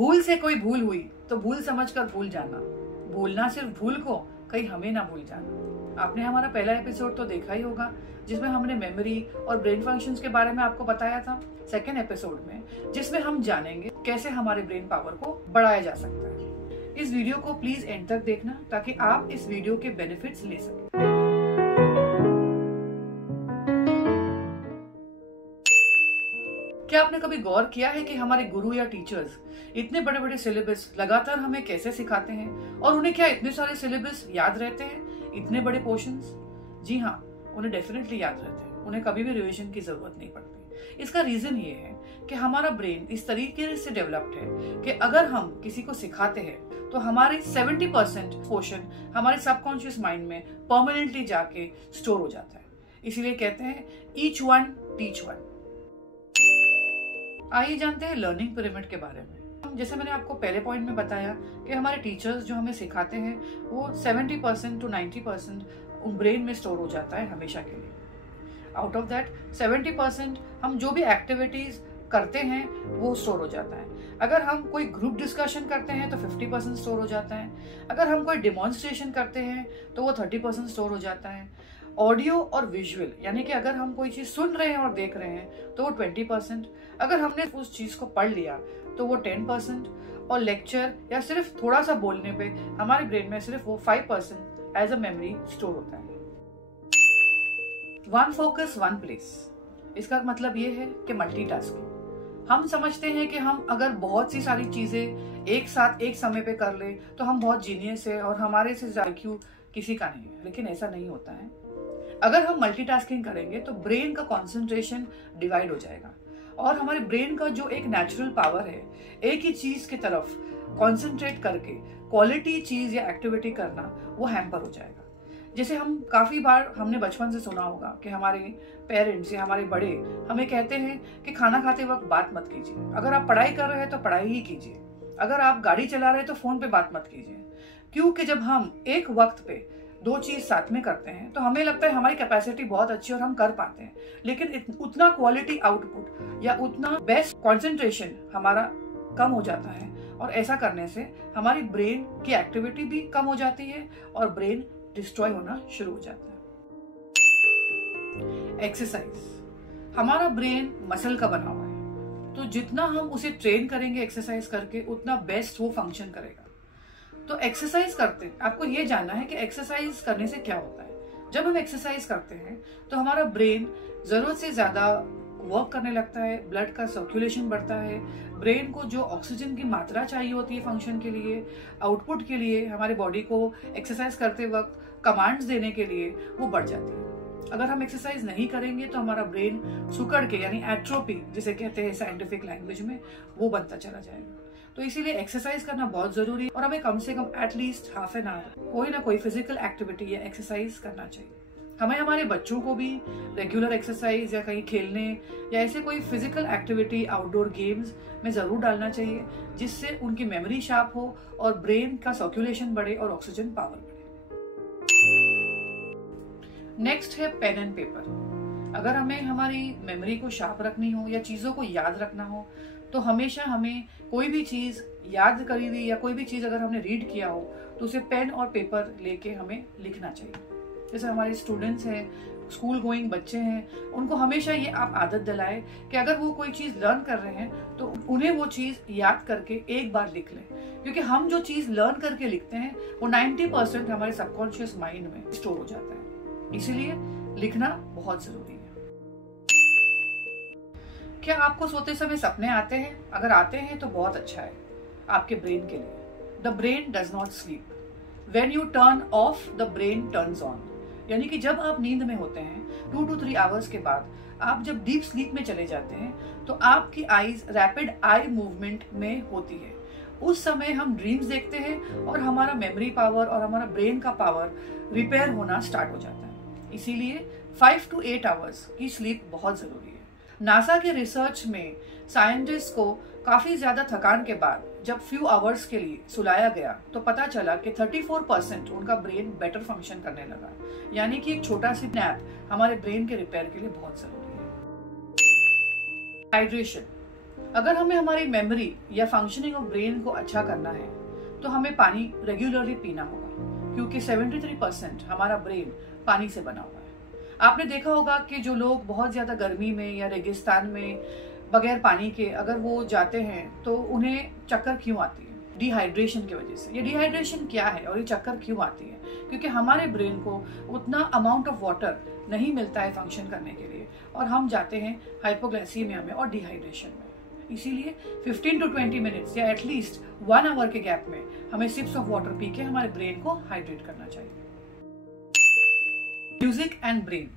भूल से कोई भूल हुई तो भूल समझकर भूल जाना, भूलना सिर्फ भूल को, कहीं हमें ना भूल जाना। आपने हमारा पहला एपिसोड तो देखा ही होगा जिसमें हमने मेमोरी और ब्रेन फंक्शंस के बारे में आपको बताया था। सेकेंड एपिसोड में जिसमें हम जानेंगे कैसे हमारे ब्रेन पावर को बढ़ाया जा सकता है। इस वीडियो को प्लीज एंड तक देखना ताकि आप इस वीडियो के बेनिफिट्स ले सकें। क्या आपने कभी गौर किया है कि हमारे गुरु या टीचर्स इतने बड़े बड़े सिलेबस लगातार हमें कैसे सिखाते हैं और उन्हें क्या इतने सारे सिलेबस याद रहते हैं, इतने बड़े पोर्शंस? जी हाँ, उन्हें डेफिनेटली याद रहते हैं, उन्हें कभी भी रिवीजन की जरूरत नहीं पड़ती। इसका रीजन ये है कि हमारा ब्रेन इस तरीके से डेवलप्ड है कि अगर हम किसी को सिखाते हैं तो हमारे 70% पोर्शन हमारे सबकॉन्शियस माइंड में परमानेंटली जाके स्टोर हो जाता है। इसीलिए कहते हैं ईच वन टीच वन। आइए जानते हैं लर्निंग पिरामिड के बारे में। जैसे मैंने आपको पहले पॉइंट में बताया कि हमारे टीचर्स जो हमें सिखाते हैं वो 70% to 90% ब्रेन में स्टोर हो जाता है हमेशा के लिए। आउट ऑफ दैट 70% हम जो भी एक्टिविटीज करते हैं वो स्टोर हो जाता है। अगर हम कोई ग्रुप डिस्कशन करते हैं तो 50% स्टोर हो जाता है। अगर हम कोई डिमॉन्स्ट्रेशन करते हैं तो वो 30% स्टोर हो जाता है। ऑडियो और विजुअल यानी कि अगर हम कोई चीज सुन रहे हैं और देख रहे हैं तो वो 20%। अगर हमने उस चीज को पढ़ लिया तो वो 10%। और लेक्चर या सिर्फ थोड़ा सा बोलने पे हमारे ब्रेन में सिर्फ वो 5% एज अ मेमोरी स्टोर होता है। वन फोकस वन प्लेस, इसका मतलब ये है कि मल्टीटास्किंग। हम समझते हैं कि हम अगर बहुत सी सारी चीजें एक साथ एक समय पे कर ले तो हम बहुत जीनियस है और हमारे से ज्यादा IQ किसी का नहीं है, लेकिन ऐसा नहीं होता है। अगर हम मल्टीटास्किंग करेंगे तो ब्रेन का कंसंट्रेशन डिवाइड हो जाएगा और हमारे ब्रेन का जो एक नेचुरल पावर है एक ही चीज की तरफ कंसंट्रेट करके क्वालिटी चीज या एक्टिविटी करना वो हैम्पर हो जाएगा। जैसे हम काफी बार हमने बचपन से सुना होगा कि हमारे पेरेंट्स या हमारे बड़े हमें कहते हैं कि खाना खाते वक्त बात मत कीजिए, अगर आप पढ़ाई कर रहे हैं तो पढ़ाई ही कीजिए, अगर आप गाड़ी चला रहे हैं तो फोन पे बात मत कीजिए। क्योंकि जब हम एक वक्त पे दो चीज साथ में करते हैं तो हमें लगता है हमारी कैपेसिटी बहुत अच्छी और हम कर पाते हैं, लेकिन उतना क्वालिटी आउटपुट या उतना बेस्ट कंसंट्रेशन हमारा कम हो जाता है और ऐसा करने से हमारी ब्रेन की एक्टिविटी भी कम हो जाती है और ब्रेन डिस्ट्रॉय होना शुरू हो जाता है। एक्सरसाइज, हमारा ब्रेन मसल का बना हुआ है तो जितना हम उसे ट्रेन करेंगे एक्सरसाइज करके उतना बेस्ट वो फंक्शन करेगा। तो एक्सरसाइज करते आपको ये जानना है कि एक्सरसाइज करने से क्या होता है। जब हम एक्सरसाइज करते हैं तो हमारा ब्रेन जरूरत से ज्यादा वर्क करने लगता है, ब्लड का सर्कुलेशन बढ़ता है, ब्रेन को जो ऑक्सीजन की मात्रा चाहिए होती है फंक्शन के लिए, आउटपुट के लिए, हमारे बॉडी को एक्सरसाइज करते वक्त कमांड्स देने के लिए वो बढ़ जाती है। अगर हम एक्सरसाइज नहीं करेंगे तो हमारा ब्रेन सुकड़ के यानी एट्रोपी जिसे कहते हैं साइंटिफिक लैंग्वेज में वो बनता चला जाएगा। तो इसीलिए एक्सरसाइज करना बहुत जरूरी है और हमें कम से कम एटलीस्ट हाफ एन आवर कोई ना कोई फिजिकल एक्टिविटी या एक्सरसाइज करना चाहिए। हमें हमारे बच्चों को भी रेगुलर एक्सरसाइज या कहीं खेलने या ऐसे कोई फिजिकल एक्टिविटी आउटडोर गेम्स में जरूर डालना चाहिए जिससे उनकी मेमोरी शार्प हो और ब्रेन का सर्कुलेशन बढ़े और ऑक्सीजन पावर बढ़े। नेक्स्ट है पेन एंड पेपर। अगर हमें हमारी मेमोरी को शार्प रखनी हो या चीजों को याद रखना हो तो हमेशा हमें कोई भी चीज याद करी हुई या कोई भी चीज अगर हमने रीड किया हो तो उसे पेन और पेपर लेके हमें लिखना चाहिए। जैसे हमारे स्टूडेंट्स हैं, स्कूल गोइंग बच्चे हैं, उनको हमेशा ये आप आदत दिलाएं कि अगर वो कोई चीज लर्न कर रहे हैं तो उन्हें वो चीज याद करके एक बार लिख लें, क्योंकि हम जो चीज लर्न करके लिखते हैं वो 90% हमारे सबकॉन्शियस माइंड में स्टोर हो जाता है। इसीलिए लिखना बहुत जरूरी है। क्या आपको सोते समय सपने आते हैं? अगर आते हैं तो बहुत अच्छा है आपके ब्रेन के लिए। The brain does not sleep, when U turn off the brain turns on. यानी कि जब आप नींद में होते हैं 2 to 3 आवर्स के बाद आप जब डीप स्लीप में चले जाते हैं तो आपकी आईज रैपिड आई मूवमेंट में होती है। उस समय हम ड्रीम्स देखते हैं और हमारा मेमोरी पावर और हमारा ब्रेन का पावर रिपेयर होना स्टार्ट हो जाता है। इसीलिए 5 to 8 आवर्स की स्लीप बहुत जरूरी है। नासा के रिसर्च में साइंटिस्ट को काफी ज्यादा थकान के बाद जब फ्यू आवर्स के लिए सुलाया गया तो पता चला कि 34% उनका ब्रेन बेटर फंक्शन करने लगा। यानी कि एक छोटा सी नैप हमारे ब्रेन के रिपेयर के लिए बहुत जरूरी है। हाइड्रेशन, अगर हमें हमारी मेमोरी या फंक्शनिंग ऑफ ब्रेन को अच्छा करना है तो हमें पानी रेगुलरली पीना होगा, क्योंकि 73% हमारा ब्रेन पानी से बना हुआ है। आपने देखा होगा कि जो लोग बहुत ज्यादा गर्मी में या रेगिस्तान में बगैर पानी के अगर वो जाते हैं तो उन्हें चक्कर क्यों आती है? डिहाइड्रेशन की वजह से। ये डिहाइड्रेशन क्या है और ये चक्कर क्यों आती है? क्योंकि हमारे ब्रेन को उतना अमाउंट ऑफ वाटर नहीं मिलता है फंक्शन करने के लिए और हम जाते हैं हाइपोग्लाइसीमिया में और डिहाइड्रेशन में। इसीलिए 15 to 20 मिनट्स या एटलीस्ट 1 आवर के गैप में हमें सिप्स ऑफ वाटर पी के हमारे ब्रेन को हाइड्रेट करना चाहिए। म्यूजिक एंड ब्रेन,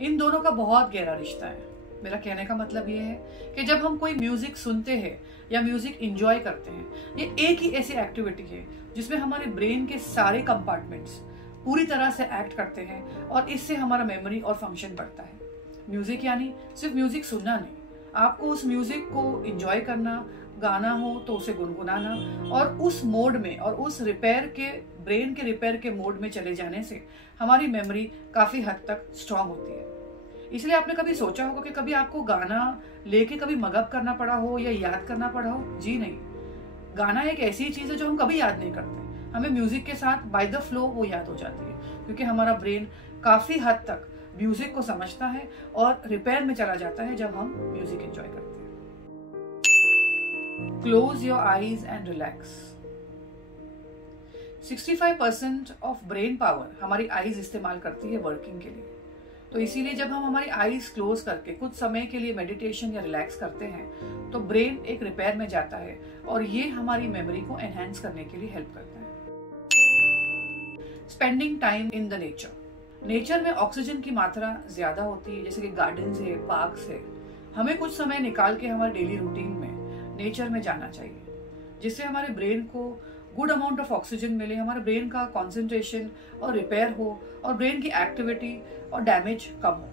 इन दोनों का बहुत गहरा रिश्ता है। मेरा कहने का मतलब ये है कि जब हम कोई म्यूजिक सुनते हैं या म्यूजिक एंजॉय करते हैं, ये एक ही ऐसी एक्टिविटी है जिसमें हमारे ब्रेन के सारे कंपार्टमेंट्स पूरी तरह से एक्ट करते हैं और इससे हमारा मेमोरी और फंक्शन बढ़ता है। म्यूजिक यानी सिर्फ म्यूजिक सुनना नहीं, आपको उस म्यूजिक को एंजॉय करना, गाना हो तो उसे गुनगुनाना और उस मोड में और उस रिपेयर के ब्रेन के रिपेयर के मोड में चले जाने से हमारी मेमोरी काफी हद तक स्ट्रांग होती है। इसलिए आपने कभी सोचा होगा कि कभी आपको गाना लेके कभी मगअप करना पड़ा हो या याद करना पड़ा हो? जी नहीं, गाना एक ऐसी चीज है जो हम कभी याद नहीं करते, हमें म्यूजिक के साथ बाय द फ्लो वो याद हो जाती है, क्योंकि हमारा ब्रेन काफी हद तक म्यूजिक को समझता है और रिपेयर में चला जाता है जब हम म्यूजिक एंजॉय करते हैं। Close your eyes and relax. 65% of brain power हमारी आईज इस्तेमाल करती है वर्किंग के लिए, तो इसीलिए जब हम हमारी आईज क्लोज करके कुछ समय के लिए मेडिटेशन या रिलैक्स करते हैं तो ब्रेन एक रिपेयर में जाता है और ये हमारी मेमोरी को एनहांस करने के लिए हेल्प करता है। Spending time in the nature. Nature में ऑक्सीजन की मात्रा ज्यादा होती है, जैसे कि गार्डन्स है, पार्क्स है। हमें कुछ समय निकाल के हमारे डेली रूटीन में नेचर में जाना चाहिए, जिससे हमारे ब्रेन को गुड अमाउंट ऑफ ऑक्सीजन मिले, हमारे ब्रेन का कंसंट्रेशन और रिपेयर हो और ब्रेन की एक्टिविटी और डैमेज कम हो।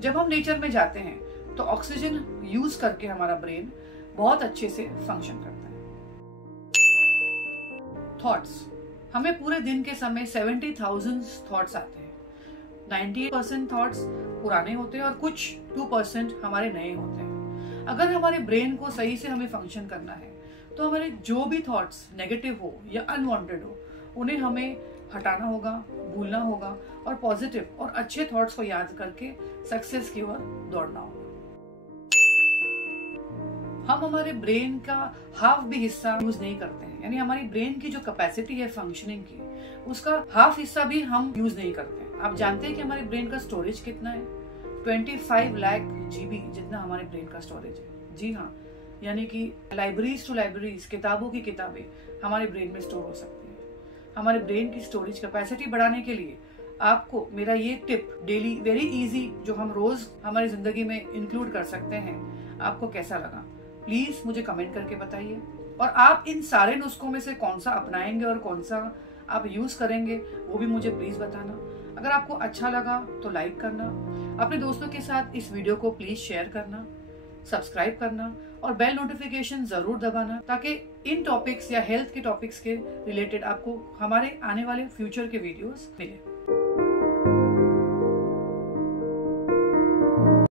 जब हम नेचर में जाते हैं तो ऑक्सीजन यूज करके हमारा ब्रेन बहुत अच्छे से फंक्शन करता है। थॉट्स, हमें पूरे दिन के समय 70,000 थॉट्स आते हैं। 98% थॉट्स पुराने होते हैं और कुछ 2% हमारे नए होते हैं। अगर हमारे ब्रेन को सही से हमें फंक्शन करना है तो हमारे जो भी थॉट्स नेगेटिव हो या अनवांटेड हो उन्हें हमें हटाना होगा, भूलना होगा और पॉजिटिव और अच्छे थॉट्स को याद करके सक्सेस की ओर दौड़ना होगा। हम हमारे ब्रेन का हाफ भी हिस्सा यूज नहीं करते हैं, यानी हमारी ब्रेन की जो कैपेसिटी है फंक्शनिंग की, उसका हाफ हिस्सा भी हम यूज नहीं करते हैं। आप जानते हैं कि हमारे ब्रेन का स्टोरेज कितना है? 25 लाख GB जितना हमारे ब्रेन का स्टोरेज है। जी हाँ, यानी कि लाइब्रेरीज टू लाइब्रेरीज, किताबों की किताबें हमारे ब्रेन में स्टोर हो सकती है। हमारे ब्रेन की स्टोरेज कैपेसिटी बढ़ाने के लिए आपको मेरा ये टिप डेली वेरी इजी जो हम रोज हमारी जिंदगी में इंक्लूड कर सकते हैं, आपको कैसा लगा प्लीज मुझे कमेंट करके बताइए। और आप इन सारे नुस्खों में से कौन सा अपनाएंगे और कौन सा आप यूज करेंगे वो भी मुझे प्लीज बताना। अगर आपको अच्छा लगा तो लाइक करना, अपने दोस्तों के साथ इस वीडियो को प्लीज शेयर करना, सब्सक्राइब करना और बेल नोटिफिकेशन जरूर दबाना, ताकि इन टॉपिक्स या हेल्थ के टॉपिक्स के रिलेटेड आपको हमारे आने वाले फ्यूचर के वीडियोस मिले।